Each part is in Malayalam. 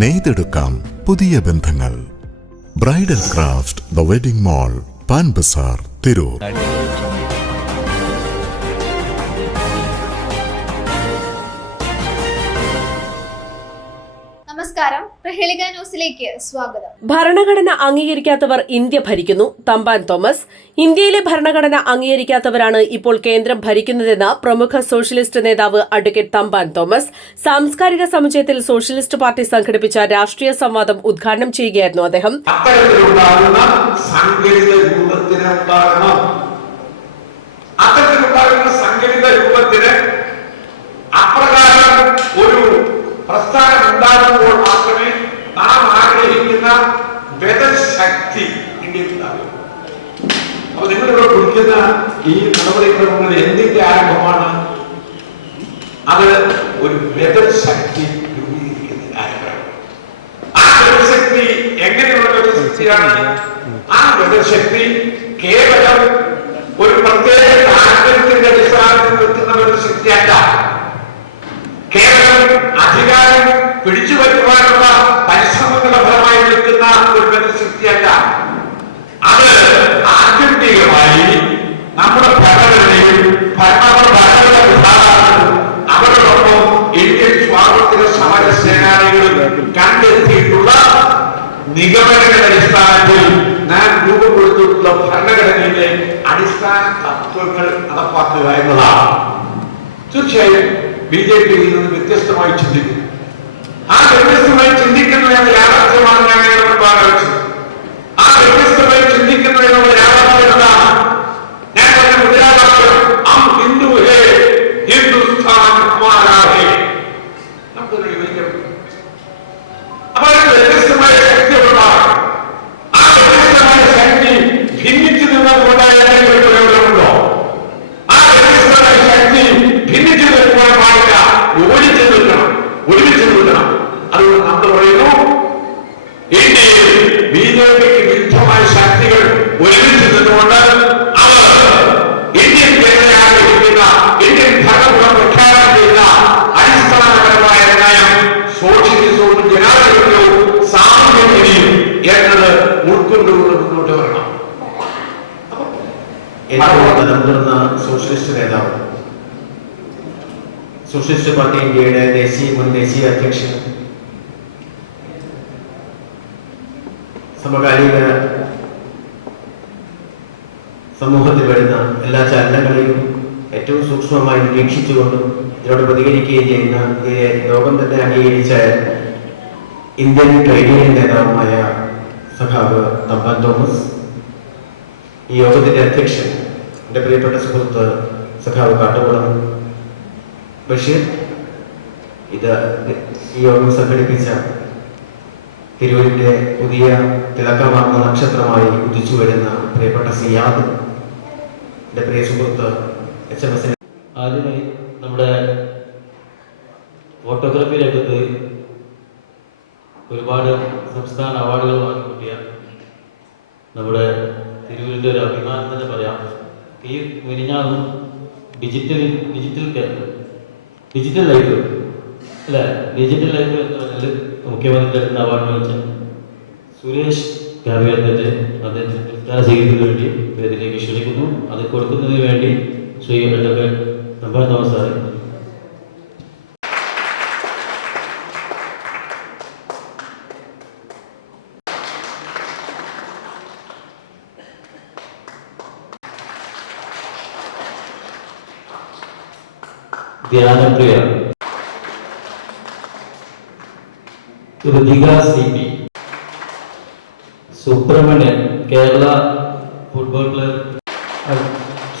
നെയ്തെടുക്കാം പുതിയ ബന്ധങ്ങൾ. Bridal craft the wedding mall, Pan Bazaar, Tirur. നമസ്കാരം, പ്രഹേളിക ന്യൂസിലേക്ക് സ്വാഗതം. ഭരണഘടന അംഗീകരിക്കാത്തവർ ഇന്ത്യ ഭരിക്കുന്നു. തമ്പാൻ തോമസ്. ഇന്ത്യയിലെ ഭരണഘടന അംഗീകരിക്കാത്തവരാണ് ഇപ്പോൾ കേന്ദ്രം ഭരിക്കുന്നതെന്ന് പ്രമുഖ സോഷ്യലിസ്റ്റ് നേതാവ് അഡ്വക്കേറ്റ് തമ്പാൻ തോമസ് സാംസ്കാരിക സമുച്ചയത്തിൽ സോഷ്യലിസ്റ്റ് പാർട്ടി സംഘടിപ്പിച്ച രാഷ്ട്രീയ സംവാദം ഉദ്ഘാടനം ചെയ്യുകയായിരുന്നു അദ്ദേഹം. പ്രസ്ഥാനം ഉണ്ടാകുമ്പോൾ മാത്രമേ നാം ആഗ്രഹിക്കുന്ന ബദൽശക്തി ഇന്ത്യയിൽ ഉണ്ടാകും. അപ്പൊ നിങ്ങളിവിടെ കുറിക്കുന്ന ഈ നടപടിക്രമങ്ങൾ എന്തിന്റെ ആരംഭമാണ്? അത് ഒരു ബദൽശക്തി രൂപീകരിക്കുന്ന ആരംഭം. ആ ബദൽശക്തി എങ്ങനെയുള്ള ബദൽശക്തിയാണ്? ആ ബദൽശക്തി കേവലം ഒരു പ്രത്യേക താല്പര്യത്തിന്റെ അടിസ്ഥാനത്തിൽ നിൽക്കുന്ന ബദൽശക്തിയല്ല. കേവലം അധികാരം പിടിച്ചു പറ്റുവാനുള്ള പരിശ്രമങ്ങളുടെ ഫലമായി നിൽക്കുന്ന ഒരു ബദൽശക്തിയല്ല. അത് ആത്യന്തികമായി നമ്മുടെ ഭരണഘടനയിൽ ഭരണഘടന വിഭാഗങ്ങളും അവരോടൊപ്പം ഇന്ത്യൻ സ്വാതന്ത്ര്യ സമര സേനാനികളും കണ്ടെത്തിയിട്ടുള്ള നിഗമനങ്ങളുടെ അടിസ്ഥാനത്തിൽ നാം രൂപം കൊടുത്തിട്ടുള്ള ഭരണഘടനയിലെ അടിസ്ഥാന തത്വങ്ങൾ നടപ്പാക്കുക എന്നതാണ്. തീർച്ചയായും BJP നിന്ന് വ്യത്യസ്തമായി ചിന്തിക്കുന്നു. ആ വ്യത്യസ്തമായി ചിന്തിക്കുന്നു എന്ന യാഥാർത്ഥ്യമാണ് ഞാൻ വെച്ചത്. ആ വ്യത്യസ്തമായി ചിന്തിക്കുന്നു എന്നുള്ള യാഥാർത്ഥ്യം എന്താണ്? ഞാൻ പറഞ്ഞ മുദ്രാവാക്യം ഹം ഹിന്ദു ഹേ ഹിന്ദുസ്ഥാൻ ഹമാരാ ഹേ. നമുക്കൊന്ന് വിവരിക്കാം. അപ്പോൾ വ്യത്യസ്തമായ ശക്തികളുണ്ടാകും. ആ വ്യത്യസ്തമായ ശക്തി ഭിന്നിച്ചു നിന്നതുകൊണ്ടായ എന്തെങ്കിലും പ്രയോജനമുണ്ടോ? ആ വ്യത്യസ്തമായ ശക്തി ഭിന്നിച്ചു നിൽക്കുവാൻ പാടില്ല, ഒരുമിച്ച് നിൽക്കണം. അതുകൊണ്ട് നമ്മൾ പറയുന്നു, ഇന്ത്യയിൽ BJPക്ക് വിരുദ്ധമായ ശക്തികൾ ഒരുമിച്ച് നിന്നുകൊണ്ട് അവർ ഇന്ത്യൻ ജനതയെ ആഗ്രഹിക്കുന്ന ഇന്ത്യൻ ഭരണകൂടം പ്രഖ്യാപനം ചെയ്യുന്ന അടിസ്ഥാനപരമായ നയം സോഷ്യലിസവും ജനാധിപത്യവും സാമൂഹ്യനീതിയും എന്നത് ഉൾക്കൊണ്ടുകൊണ്ട് മുന്നോട്ട് വരണം. മുതിർന്ന സോഷ്യലിസ്റ്റ് നേതാവ്, സോഷ്യലിസ്റ്റ് പാർട്ടി ഇന്ത്യയുടെ മുൻ ദേശീയ അധ്യക്ഷൻ, സമകാലിക സമൂഹത്തിൽ വരുന്ന എല്ലാ ചലനങ്ങളെയും ഏറ്റവും സൂക്ഷ്മമായി നിരീക്ഷിച്ചുകൊണ്ടും ഇതിനോട് പ്രതികരിക്കുകയും ചെയ്യുന്ന ലോകം തന്നെ അംഗീകരിച്ച ഇന്ത്യൻ ട്രേഡ് യൂണിയൻ നേതാവുമായ സഖാവ് തമ്പാൻ തോമസ്, ഈ യോഗത്തിന്റെ അധ്യക്ഷൻ എൻ്റെ പ്രിയപ്പെട്ട സുഹൃത്ത് സഖാവ് കാട്ടുകുളം ബഷീർ, ഈ യോഗം സംഘടിപ്പിച്ച തിരൂരിന്റെ പുതിയ തിളക്കമാർന്ന നക്ഷത്രമായി ഉദിച്ചു വരുന്ന പ്രിയപ്പെട്ട സിയാദ്, എൻ്റെ പ്രിയ സുഹൃത്ത് HMS. ആദ്യമായി നമ്മുടെ ഫോട്ടോഗ്രാഫി രംഗത്ത് ഒരുപാട് സംസ്ഥാന അവാർഡുകൾ വാങ്ങിക്കൂട്ടിയ നമ്മുടെ തിരൂരിൻ്റെ ഒരു അഭിമാനം തന്നെ പറയാം. ഈ മിനിഞ്ഞാന്നും ഡിജിറ്റൽ ലൈഫ് അല്ലേ, ഡിജിറ്റൽ ലൈഫ് എന്ന് പറഞ്ഞാൽ മുഖ്യമന്ത്രി തരുന്ന അവാർഡ് വാങ്ങിച്ച സുരേഷ് ഗാവിയത്തെ അദ്ദേഹത്തിന് പുരസ്കാരം സ്വീകരിക്കുന്നതിന് വേണ്ടി വേദിയിലേക്ക് ക്ഷണിക്കുന്നു. അത് കൊടുക്കുന്നതിന് വേണ്ടി Shri advocate Thampan Thomas sir. Dhyanapriya Rithika CP, Subramanian Kerala football player,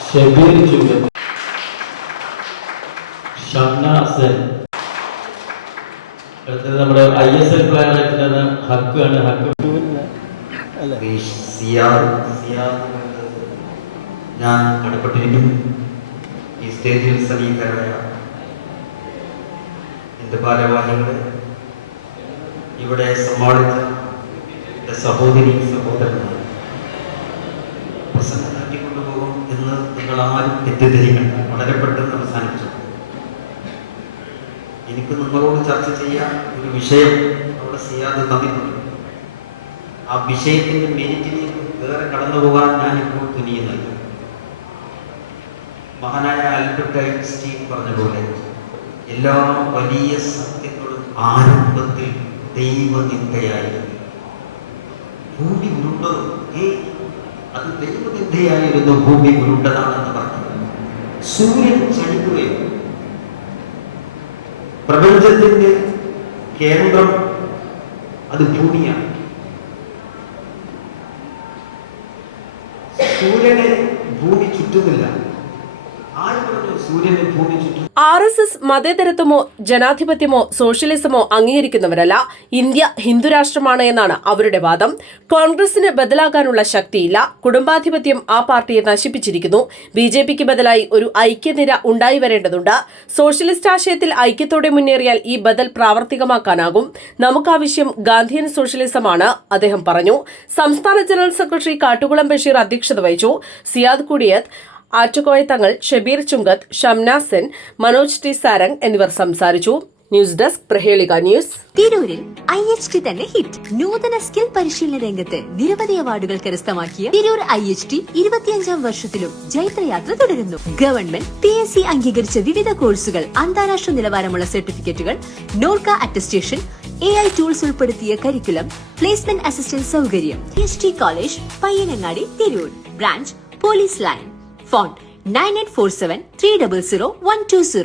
Shabeer Chungan, Shamna Hasan. അടുത്തത് നമ്മുടെ ISL പ്ലെയർ ആയിട്ടുള്ള ഹക്കാണ്. ഞാൻ കടപ്പെട്ടിരിക്കുന്നു. ഈ സ്റ്റേജിൽ സന്നിഹിതരായ എൻ്റെ ഭാരവാഹികളെ, ഇവിടെ സമ്മാനിച്ച എൻ്റെ സഹോദരി സഹോദരന്മാർ, പ്രസംഗം നടത്തിക്കൊണ്ടുപോകും എന്ന് നിങ്ങൾ ആരും തെറ്റിദ്ധരിക്കണം. വളരെ പെട്ടെന്ന് അവസാനിച്ചു. എനിക്ക് നിങ്ങളോട് ചർച്ച ചെയ്യാൻ ഒരു വിഷയം നമ്മുടെ ഡോക്ടർ സിയാദ് തന്നിട്ടുണ്ട്. ആ വിഷയത്തിന്റെ മെരിറ്റിലേക്ക് വേറെ കടന്നു പോകാൻ ഞാനിപ്പോൾ തുനിയുന്നില്ല. മഹാനായ ആൽബർട്ട് ഐൻസ്റ്റീൻ പറഞ്ഞ പോലെ എല്ലാ വലിയ സത്യങ്ങളും ആരംഭത്തിൽ ദൈവനിന്ദയായിരുന്നു. ഭൂമി ഉരുണ്ടത് അത് ദൈവനിന്ദയായിരുന്നു. ഭൂമി ഉരുണ്ടതാണെന്ന് പറഞ്ഞു. സൂര്യൻ ചലിക്കുകയും പ്രപഞ്ചത്തിന്റെ കേന്ദ്രം അത് ഭൂമിയാണ്. സൂര്യനെ ഭൂമി ചുറ്റുന്നില്ല. ആര് പറഞ്ഞു സൂര്യനെ ഭൂമി ചുറ്റും? RSS മതേതരത്വമോ ജനാധിപത്യമോ സോഷ്യലിസമോ അംഗീകരിക്കുന്നവരല്ല. ഇന്ത്യ ഹിന്ദുരാഷ്ട്രമാണ് എന്നാണ് അവരുടെ വാദം. കോൺഗ്രസിന് ബദലാകാനുള്ള ശക്തിയില്ല. കുടുംബാധിപത്യം ആ പാർട്ടിയെ നശിപ്പിച്ചിരിക്കുന്നു. BJPക്ക് ബദലായി ഒരു ഐക്യനിര ഉണ്ടായി വരേണ്ടതുണ്ട്. സോഷ്യലിസ്റ്റ് ആശയത്തിൽ ഐക്യത്തോടെ മുന്നേറിയാൽ ഈ ബദൽ പ്രാവർത്തികമാക്കാനാകും. നമുക്കാവശ്യം ഗാന്ധിയൻ സോഷ്യലിസമാണ്, അദ്ദേഹം പറഞ്ഞു. സംസ്ഥാന ജനറൽ സെക്രട്ടറി കാട്ടുകുളം ബഷീർ അധ്യക്ഷത വഹിച്ചു. സിയാദ് കുടിയത്ത്, ആറ്റുകോയ തങ്ങൾ, ഷബീർ ചുങ്കത്ത്, ഷംന സെൻ, മനോജ് ടി സാരംഗ് എന്നിവർ സംസാരിച്ചു. News desk Prahelika news. തിരൂരിൽ IHT തന്നെ ഹിറ്റ്. നൂതന സ്കിൽ പരിശീലന രംഗത്ത് നിരവധി അവാർഡുകൾ കരസ്ഥമാക്കിയ തിരൂർ IHT 25ാം വർഷത്തിലും ജൈത്രയാത്ര തുടരുന്നു. ഗവൺമെന്റ് PSC അംഗീകരിച്ച വിവിധ കോഴ്സുകൾ, അന്താരാഷ്ട്ര നിലവാരമുള്ള സർട്ടിഫിക്കറ്റുകൾ, നോർക്ക അറ്റസ്റ്റേഷൻ, AI ടൂൾസ് ഉൾപ്പെടുത്തിയ കരിക്കുലം, പ്ലേസ്മെന്റ് അസിസ്റ്റന്റ് സൗകര്യം. IHT college Payyanangadi, Tirur. Branch police line. Phone 9847 300 120.